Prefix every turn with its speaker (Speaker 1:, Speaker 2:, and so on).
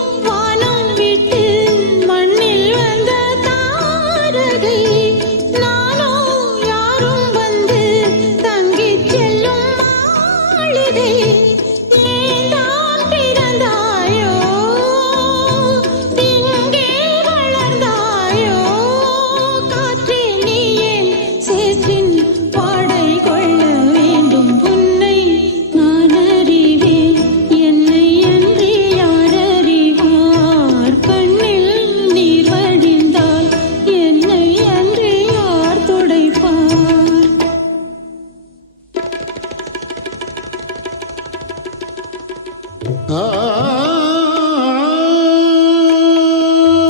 Speaker 1: someone